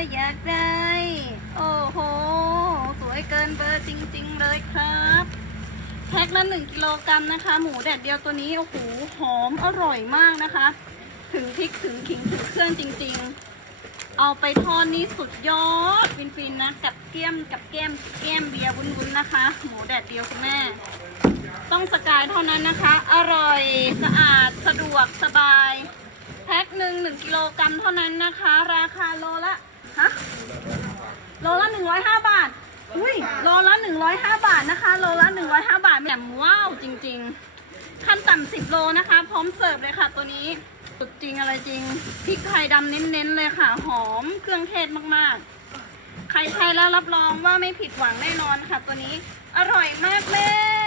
ยอยากได้ โอ้โห สวยเกินเบอร์จริง ๆ เลยครับ แพ็คละหนึ่งกิโลกรัมนะคะ หมูแดดเดียวตัวนี้ โอ้โห หอมอร่อยมากนะคะ ถึงพริกถึงขิงถึงเครื่องจริง ๆ เอาไปทอดนี่สุดยอดฟินๆนะ กับเกี๊ยมกับแก้มแก้มเบียร์วุ้นๆนะคะ หมูแดดเดียวคุณแม่ ต้องสกายเท่านั้นนะคะ อร่อยสะอาดสะดวกสบายแพ็คหนึ่งหนึ่งกิโลกรัมเท่านั้นนะคะ ราคาโลละ ร้อยห้าบาท อุ้ยโลละหนึ่งร้อยห้าบาทนะคะโลละหนึ่งร้อยห้าบาทแหม่มว้าวจริง ๆ ขั้นต่ำสิบโลนะคะ พร้อมเสิร์ฟเลยค่ะ ตัวนี้สุดจริงอะไรจริงพริกไทยดำเน้นๆเลยค่ะ หอมเครื่องเทศมากๆ ใครใช้แล้วรับรองว่าไม่ผิดหวังแน่นอนค่ะ ตัวนี้อร่อยมากแม่